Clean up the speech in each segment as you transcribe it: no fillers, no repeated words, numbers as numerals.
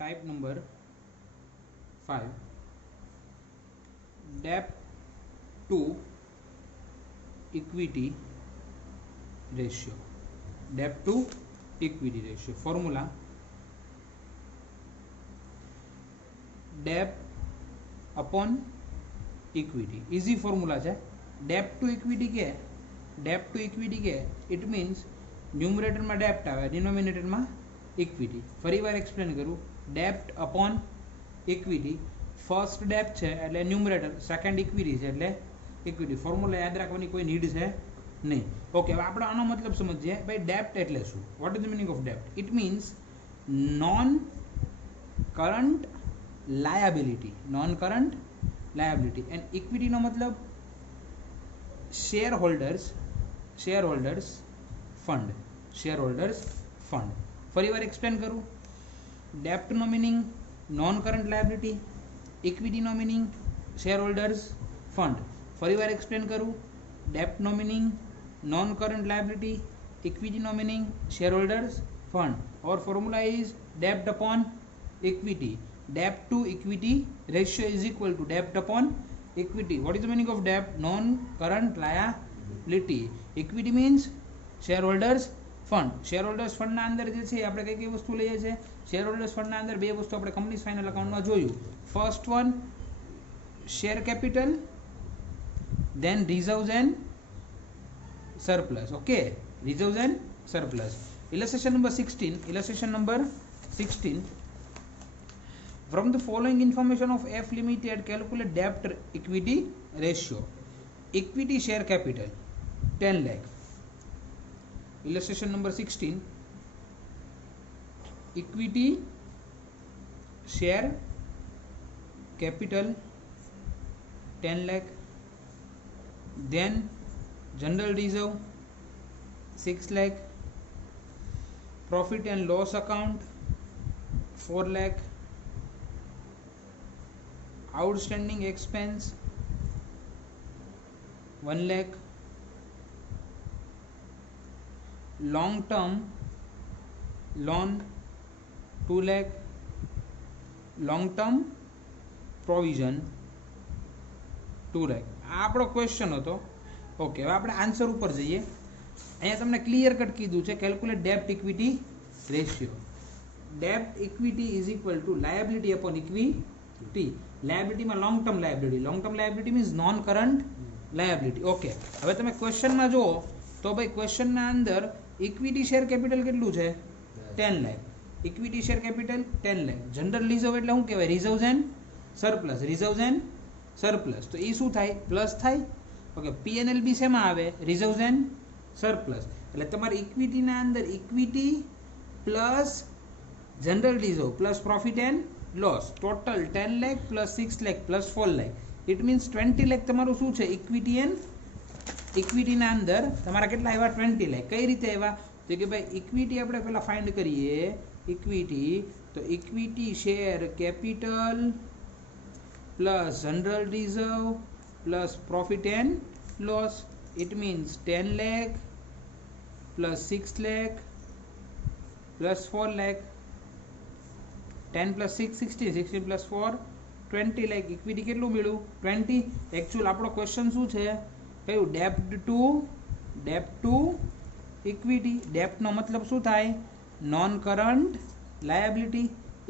Type number 5, dept to equity ratio. Dept to equity ratio formula dept upon equity. Easy formula है. डेप्ट to equity के डेप्ट to equity के it means numerator में डेप्ट आवे, denominator में equity. फरी बार explain करूँ. डेप्ट upon equity. First डेप्ट है એટલે ન્યુમરેટર, સેકન્ડ ઇક્વિટી છે એટલે ઇક્વિટી. ફોર્મ્યુલા યાદ રાખવાની કોઈ નીડ છે નહીં. ઓકે, હવે આપણે આનો મતલબ સમજીએ. ભાઈ ડેપ્ટ એટલે શું? What is the meaning of ડેપ્ટ? It means non current liability. Non current liability. And ઇક્વિટીનો મતલબ share holders fund. Share holders fund. ફરી વાર એક્સપ્લેન કરું. ડેપ્ટનો મિનિંગ નોન કરંટ લાયબિલિટી, ઇક્વિટીનો મિનિંગ શેર હોલ્ડર્સ ફંડ. ફરી વાર એક્સપ્લેન કરું. ડેપ્ટનો મિનિંગ નોન કરંટ લાયબિલિટી, ઇક્વિટીનો meaning share holders fund. Or formula is ડેપ્ટ upon equity. Debt to equity ratio is equal to debt upon equity. What is the meaning of debt? Non-current liability. Equity means shareholders fund. Shareholders fund ના અંદર જે છે આપણે કઈ વસ્તુ લઈએ છીએ? shareholders fund ના અંદર બે વસ્તુ આપણે કંપની ફાઇનલ અકાઉન્ટમાં જોયું. First one share capital, then reserves and surplus. Okay, reserves and surplus. Illustration number 16. From the following information of F Limited, calculate debt equity ratio. Equity share capital 10 lakh. Illustration number 16. Equity share capital 10 lakh. Then general reserve 6 lakh. Profit and loss account 4 lakh. Outstanding expense 1 lakh. Long term loan 2 lakh. Long term provision 2 lakh. આ આપણો question હતો. Okay, હવે આપણે answer ઉપર જઈએ. અહીંયા તમને clear cut કીધું છે કેલ્ક્યુલેટ ડેપ્ટ ઇક્વિટી રેશિયો. ડેપ્ટ equity is equal to liability upon equity. લાયબિલિટીમાં long term liability. Long term liability means non current liability. Okay, હવે તમે ક્વેશ્ચનમાં જુઓ તો ભાઈ ક્વેશ્ચનના અંદર ઇક્વિટી શેર કેપિટલ કેટલું છે? 10 lakh. Equity share capital 10 lakh. General reserve એટલે શું કહેવાય? Reserves and surplus. Reserves and surplus. તો એ શું થાય? પ્લસ થાય. ઓકે, પીએનએલબી શેમાં આવે? Reserves and surplus. એટલે તમારે ઇક્વિટીના અંદર equity plus general reserve plus profit and loss total 10 lakh plus 6 lakh plus 4 lakh. It means 20 lakh તમારું શું છે? ઇક્વિટી એન્ડ ઇક્વિટીના અંદર તમારા કેટલા આવ્યા? 20 લાખ. કઈ રીતે આવ્યા? તો કે ભાઈ ઇક્વિટી આપણે પહેલાં ફાઇન્ડ કરીએ. ઇક્વિટી તો equity share capital plus general reserve plus profit and loss. It means 10 lakh plus 6 lakh plus 4 lakh. 10 plus 6 16, 16 plus 4 20 lakh. Equity કેટલું મળ્યું? 20. એકચ્યુઅલ આપણો ક્વેશ્ચન શું છે? કયું? ડેપ્ટ ટુ ઇક્વિટી. ડેપ્ટનો મતલબ શું થાય? Non current liability.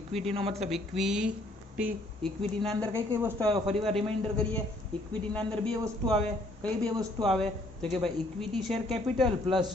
ઇક્વિટીનો મતલબ ઇક્વિટી. ઇક્વિટીના અંદર કઈ કઈ વસ્તુ આવે? ફરીવાર રિમાઇન્ડર કરીએ. ઇક્વિટીના અંદર બે વસ્તુ આવે. કઈ બે વસ્તુ આવે? તો કે ભાઈ equity share capital plus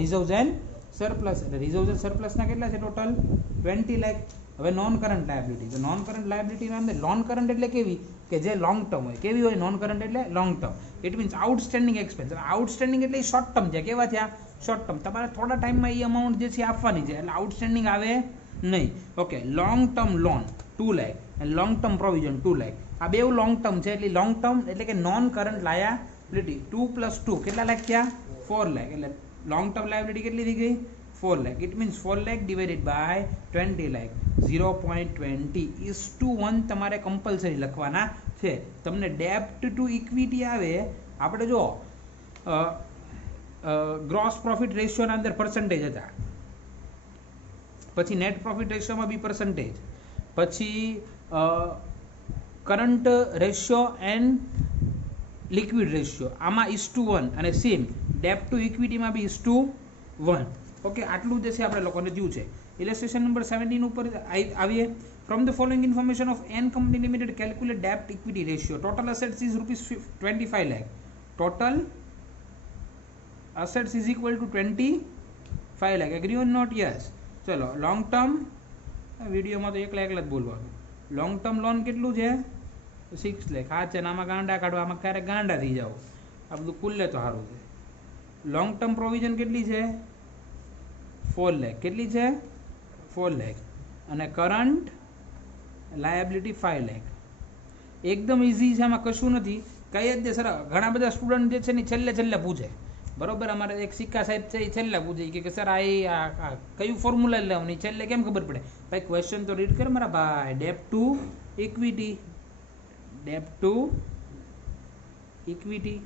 reserves and surplus. એટલે રિઝર્વ્સ એન્ડ સરપ્લસના કેટલા છે ટોટલ? 20 લાખ. હવે નોન કરંટ લાયબિલિટી. તો નોન કરંટ લાયબિલિટીના અંદર નોન કરંટ એટલે કેવી? કે જે લોંગ ટર્મ હોય. કેવી હોય? નોન કરંટ એટલે long term. It means outstanding expense. Outstanding એટલે શોર્ટ ટર્મ છે. કેવા થયા? Short term. તમારે થોડા ટાઈમમાં એ અમાઉન્ટ જે છે આપવાની છે. એટલે આઉટસ્ટેન્ડિંગ આવે નહીં. Okay, long term loan 2 lakh અને લોંગ ટર્મ પ્રોવિઝન 2 લાખ. આ બે લોંગ ટર્મ છે. એટલે લોંગ ટર્મ એટલે કે નોન કરંટ લાયબિલિટી. 2 + 2 કેટલા લાખ થયા? 4 લાખ. એટલે લોંગ ટર્મ લાયબિલિટી કેટલી થઈ ગઈ? 4 lakh. It means 4 lakh divided by 20 lakh. 0.20:1 તમારે કમ્પલસરી લખવાના છે. તમને ડેપ્ટ ટુ ઇક્વિટી આવે. આપણે જો ગ્રોસ પ્રોફિટ રેશિયોના અંદર પર્સન્ટેજ હતા. પછી નેટ પ્રોફિટ રેશિયોમાં બી પર્સન્ટેજ, પછી current ratio and liquid ratio આમાં /1 અને સેમ ડેપ ટુ ઇક્વિટીમાં બી /1. ઓકે, આટલું જે છે આપણે લોકોને દઉં છે. ઇલસ્ટ્રેશન નંબર 17 ઉપર આવીએ. From the following information of an company limited calculate ડેપ્ટ equity ratio. Total assets is ₹25 lakh. Total assets is equal to 25 lakh. agree or not? yes. ચલો લોંગ ટર્મ વિડીયોમાં તો એકલા જ બોલવાનું. લોંગ ટર્મ લોન કેટલું છે? 6 લાખ. હા છે ને, આમાં ગાંડા કાઢવા, આમાં ક્યારેક ગાંડા થઈ જાઓ. આ બધું કુલ્લે તો સારું છે. લોંગ ટર્મ પ્રોવિઝન કેટલી છે? 4 લાખ. કેટલી છે? 4 લાખ. અને કરંટ લાયબિલિટી 5 લાખ. એકદમ ઇઝી છે, આમાં કશું નથી. કઈ જ સર ઘણા બધા સ્ટુડન્ટ જે છે ને છેલ્લે પૂછે. બરોબર, અમારે એક સિક્કા સાહેબ છે એ છેલ્લે પૂછે કે સર આ કયું ફોર્મ્યુલા લેવાની, છેલ્લે કેમ ખબર પડે? ભાઈ ક્વેશ્ચન તો રીડ કર મારા ભાઈ. Debt to equity, debt to equity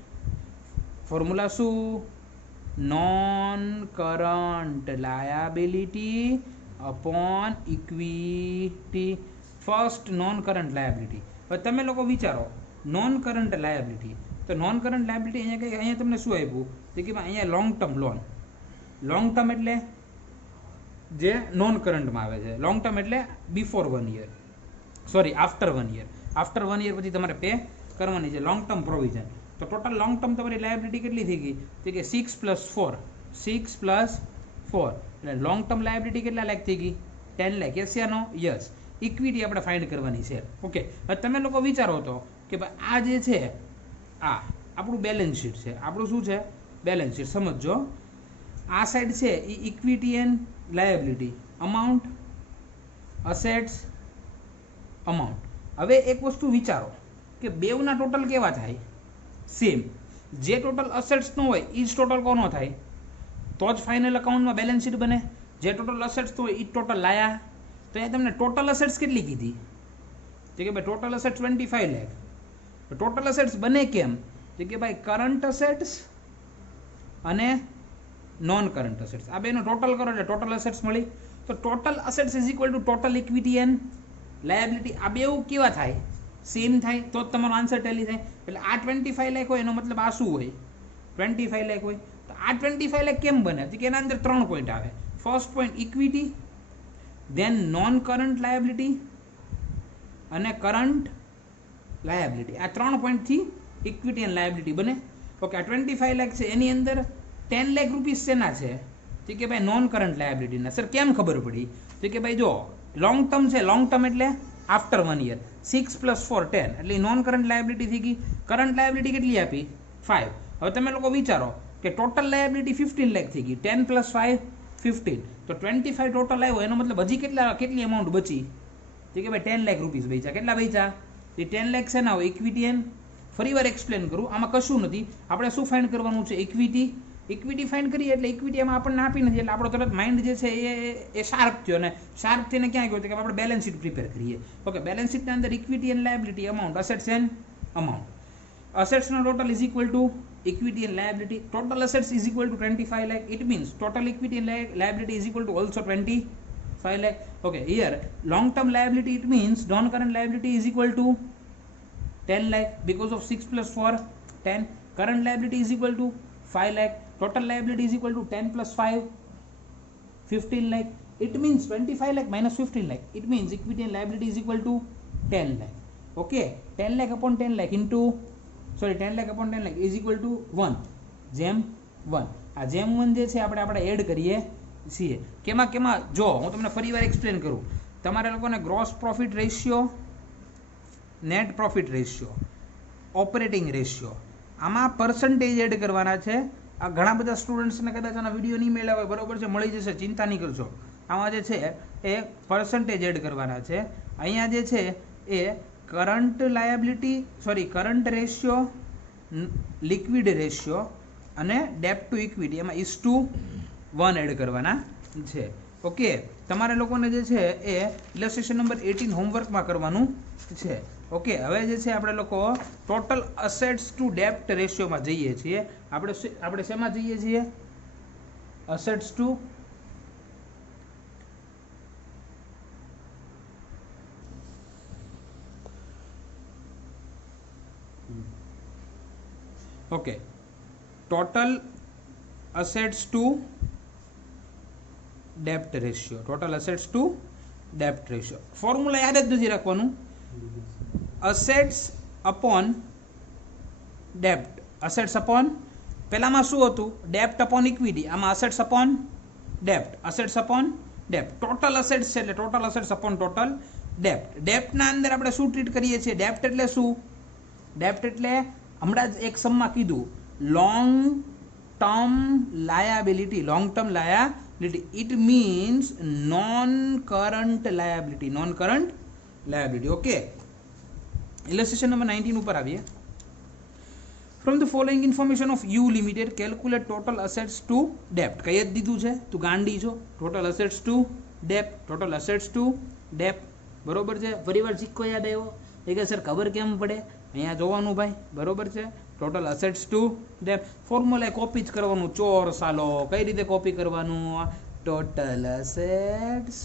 formula શું? Non current liability upon equity. First non current liability. હવે તમે લોકો વિચારો, નોન કરંટ લાયબિલિટી, તો નોન કરંટ લાયબિલિટી અહીંયા તમને શું આપ્યું? તો કે અહીંયા long term loan. Long term એટલે જે નોન કરંટમાં આવે છે. લોંગ ટર્મ એટલે before 1 year, sorry after 1 year. After 1 year પછી તમારે પે કરવાની છે. Long term provision. તો ટોટલ લોંગ ટર્મ તમારી લાયબિલિટી કેટલી થઈ ગઈ? તો કે 6 + 4, 6 + 4 એટલે લોંગ ટર્મ લાયબિલિટી કેટલા લાખ થઈ ગઈ? 10 લાખ. યસ યા નો? યસ. ઇક્વિટી આપણે ફાઇન્ડ કરવાની છે. ઓકે, હવે તમે લોકો વિચારો તો કે ભાઈ આ જે છે આ આપણું બેલેન્સ શીટ છે. આપણું શું છે? Balance sheet. સમજો, આ સાઈડ છે એ equity and liability, amount, assets, amount. હવે એક વસ્તુ વિચારો કે બેવના ટોટલ કેવા થાય? સેમ. જે ટોટલ અસેટ્સ નો હોય એ જ ટોટલ કોનો થાય? તો જ ફાઇનલ અકાઉન્ટમાં બેલેન્સ શીટ બને. જે ટોટલ અસેટ્સ હોય એ ટોટલ લાયા. તો એ તમને ટોટલ અસેટ્સ કેટલી કીધી? તો કે ભાઈ total assets 25 lakh. Total assets બને કેમ? તો કે ભાઈ કરંટ અસેટ્સ અને નોન કરંટ અસેટ્સ, આ બેનો ટોટલ કરો એટલે ટોટલ અસેટ્સ મળી. તો total assets is equal two total equity and liability. આ બે કેવા થાય? સેમ થાય, તો જ તમારો આન્સર ટેલી થાય. એટલે આ 25 લાખ હોય એનો મતલબ આ શું હોય? 25 લાખ હોય. તો આ 25 લાખ કેમ બને? તો કે એના અંદર 3 પોઈન્ટ આવે. First point equity, then non current liability અને કરંટ લાયબિલિટી. આ 3 પોઈન્ટથી ઇક્વિટી એન્ડ લાયબિલિટી બને. ઓકે, આ 25 લાખ છે એની અંદર 10 લાખ રૂપીસ શેના છે? તો કે ભાઈ નોન કરંટ લાયબિલિટીના. સર કેમ ખબર પડી? તો કે ભાઈ જો લોંગ ટર્મ છે, લોંગ ટર્મ એટલે આફ્ટર 1 યર. 6 + 4 10 એટલે નોન કરંટ લાયબિલિટી થઈ ગઈ. કરંટ લાયબિલિટી કેટલી આપી? 5. હવે તમે લોકો વિચારો કે ટોટલ લાયબિલિટી 15 લાખ થઈ ગઈ. 10 + 5 15. તો 25 ટોટલ આવ્યો એનો મતલબ હજી કેટલી અમાઉન્ટ બચી? તો કે ભાઈ 10 લાખ રૂપીસ બચ્યા. કેટલા બચ્યા? એ 10 લાખ છે ના હોય ઇક્વિટી એન્ડ. ફરી વાર એક્સપ્લેન કરું, આમાં કશું નથી. આપણે શું ફાઇન્ડ કરવાનું છે? ઇક્વિટી. ઇક્વિટી ફાઇન્ડ કરીએ એટલે ઇક્વિટી એમાં આપણને આપી નથી એટલે આપણો તરત માઇન્ડ જે છે એ શાર્પ થયો. અને શાર્પ થઈને ક્યાં ગયો? કે આપણે બેલેન્સ શીટ પ્રિપેર કરીએ. ઓકે, બેલેન્સ શીટની અંદર equity and liability, amount, assets and amount. અસેટ્સનો total is equal to equity and liability. Total assets is equal to 25 lakh. It means total equity and liability is equal to also 25 lakh. Okay, here long term liability, it means non current liability is equal to 10 lakh because of 6 + 4 10. Current liability is equal to 5 lakh. Total liability is equal to 10 + 5 15 lakh. It means 25 lakh minus 15 lakh. It means equity and liability is equal to 10 lakh. Okay, 10 lakh upon 10 lakh into 10 lakh upon 10 lakh is equal to 1. જેમ 1. આ જેમ 1 જે છે આપણે add કરીએ છીએ. કેમાં જો હું તમને ફરીવાર એક્સપ્લેન કરું. તમારે લોકોને gross profit ratio, net profit ratio, operating ratio, આમાં પર્સન્ટેજ એડ કરવાના છે. આ ઘણા બધા સ્ટુડન્ટ્સને કદાચ આના વિડીયો નહીં મળ્યા હોય, બરોબર છે, મળી જશે, ચિંતા નહીં કરશો. આમાં જે છે એ પર્સન્ટેજ એડ કરવાના છે. અહીંયા જે છે એ current liability, current ratio, liquid ratio અને ડેપ ટુ ઇક્વિટી એમાં /1 એડ કરવાના છે. ઓકે, તમારે લોકોને જે છે એ ઇલસ્ટ્રેશન નંબર 18 હોમવર્કમાં કરવાનું છે. ઓકે, હવે જે છે આપણે લોકો ટોટલ અસેટ્સ ટુ ડેપ્ટ રેશિયોમાં જઈએ છીએ. આપણે શેમાં જઈએ છીએ? Assets two okay, total assets two ડેપ્ટ ratio, total assets two ડેપ્ટ ratio. Formula યાદ જ નથી રાખવાનું. અસેટ્સ અપોન ડેપ્ટ, અસેટ્સ અપોન, પહેલામાં શું હતું? ડેપ્ટ અપોન ઇક્વિટી. આમાં assets upon ડેપ્ટ, assets upon ડેપ્ટ. Total assets છે એટલે ટોટલ અસેટ્સ અપોન ટોટલ ડેપ્ટ. ડેપ્ટના અંદર આપણે શું ટ્રીટ કરીએ છીએ? ડેપ્ટ એટલે શું? ડેપ્ટ એટલે હમણાં જ એક સમમાં કીધું, long term liability. Long term liability, it means non current liability, non current liability. Okay, illustration number 19 ઉપર આવીએ. From the following information of U Limited, calculate total assets to debt. કઈ જ દીધું છે? તું ગાંડી છો. total assets to debt, total assets to debt. બરોબર છે? ફરીવાર સિક્કો યાદ આવ્યો? એ કે સર ખબર કેમ પડે? અહીંયા જોવાનું ભાઈ. બરોબર છે? total assets to debt. Formula copy જ કરવાનું. ચોર સાલો. કઈ રીતે કોપી કરવાનું? total assets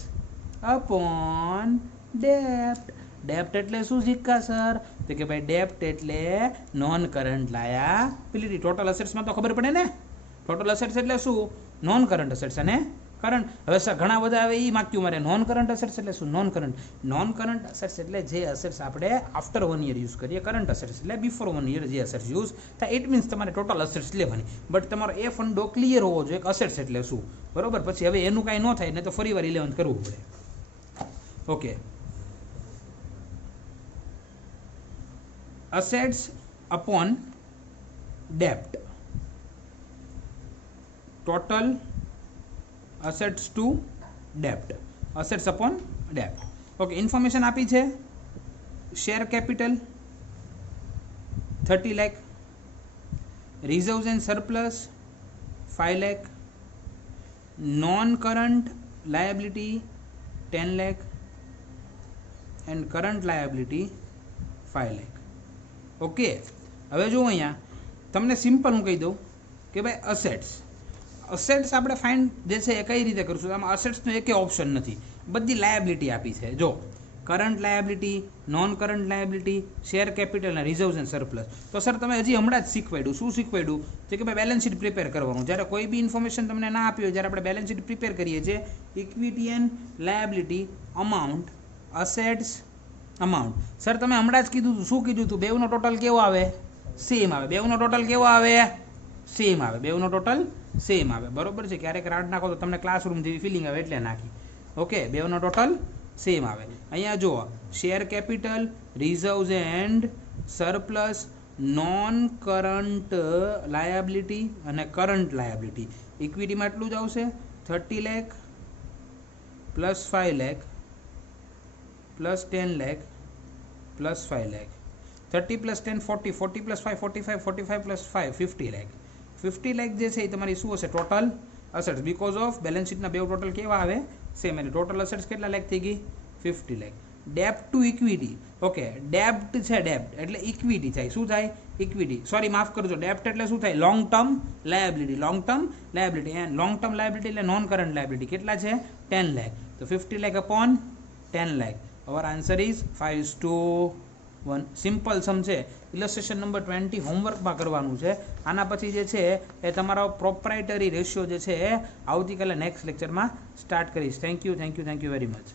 upon debt. ડેપ્ટ એટલે શું સિક્કા સર? તો કે ભાઈ ડેપ્ટ એટલે નોન કરંટ લાયાબિલિટી. ટોટલ અસેટ્સમાં તો ખબર પડે ને, ટોટલ અસેટ્સ એટલે શું? નોન કરંટ અસેટ્સ અને કરંટ. હવે સર ઘણા બધા હવે એ માગ્યું મારે, નોન કરંટ અસેટ્સ એટલે શું? નોન કરંટ અસેટ્સ એટલે જે અસેટ્સ આપણે આફ્ટર 1 યર યુઝ કરીએ. કરંટ અસેટ્સ એટલે બિફોર 1 યર જે અસેટ્સ યુઝ થાય. ઇટ મીન્સ તમારે ટોટલ અસેટ્સ લેવાની. બટ તમારો એ ફંડો ક્લિયર હોવો જોઈએ કે અસેટ્સ એટલે શું. બરોબર? પછી હવે એનું કાંઈ ન થાય ને તો ફરી વાર 11th કરવું પડે. Okay, assets upon debt, total assets to debt, assets upon debt. Okay, information આપી છે. Share capital 30 lakh, reserves and surplus 5 lakh, non current liability 10 lakh end current liability 5 lakh. Okay, હવે જો અહીંયા તમને સિમ્પલ હું કહી દઉં કે ભાઈ અસેટ્સ આપણે ફાઇન્ડ જે છે એ કઈ રીતે કરશું? આમાં અસેટ્સનો એકે ઓપ્શન નથી, બધી લાયબિલિટી આપી છે. જો current liability, non current liability, share capital અને રિઝર્વ્સ એન્ડ સરપ્લસ. તો સર તમે હજી હમણાં જ શીખવાડ્યું. શું શીખવાડ્યું? કે ભાઈ બેલેન્સ શીટ પ્રિપેર કરવાનું. જ્યારે કોઈ બી ઇન્ફોર્મેશન તમને ના આપી હોય, જ્યારે આપણે બેલેન્સ શીટ પ્રિપેર કરીએ છીએ, equity and liability, amount, assets, amount. Sir તમે હમણાં જ કીધું. શું કીધું તું? બેવનો ટોટલ કેવો આવે? સેમ આવે. બેવનો ટોટલ કેવો આવે? સેમ આવે. બેવનો ટોટલ સેમ આવે. બરોબર છે? ક્યારેક રાડ નાખો તો તમને ક્લાસરૂમ જેવી ફિલિંગ આવે એટલે નાખી. ઓકે, બેવનો ટોટલ સેમ આવે. અહીંયા જુઓ, share capital, reserves and surplus, non current liability અને કરંટ લાયબિલિટી. ઇક્વિટીમાં એટલું જ આવશે, 30 lakh plus 5 lakh plus 10 lakh plus 5 lakh. 30 plus 10 40, 40 plus 5 45, 45 plus 5 50 lakh. 50 lakh જે છે એ તમારી શું હશે? Total assets. Because of balance શીટના બે ટોટલ કેવા આવે? સેમ. એટલે ટોટલ અસેટ્સ કેટલા લાખ થઈ ગઈ? 50 લાખ. ડેપ્ટ two equity. ઓકે, ડેપ્ટ છે, ડેપ્ટ એટલે ઇક્વિટી થાય. શું થાય? ઇક્વિટી. સોરી, માફ કરજો. ડેપ્ટ એટલે શું થાય? Long term liability. Long term liability. And long term liability એટલે નોન કરંટ લાયબિલિટી. કેટલા છે? 10 લાખ. તો 50 lakh upon 10 lakh. our answer is 5:1. Simple sum છે. ઇલસ્ટ્રેશન નંબર 20 હોમવર્કમાં કરવાનું છે. આના પછી જે છે એ તમારો પ્રોપ્રાઇટરી રેશિયો જે છે એ આવતીકાલે નેક્સ્ટ લેક્ચરમાં સ્ટાર્ટ કરીશ. Thank you very much.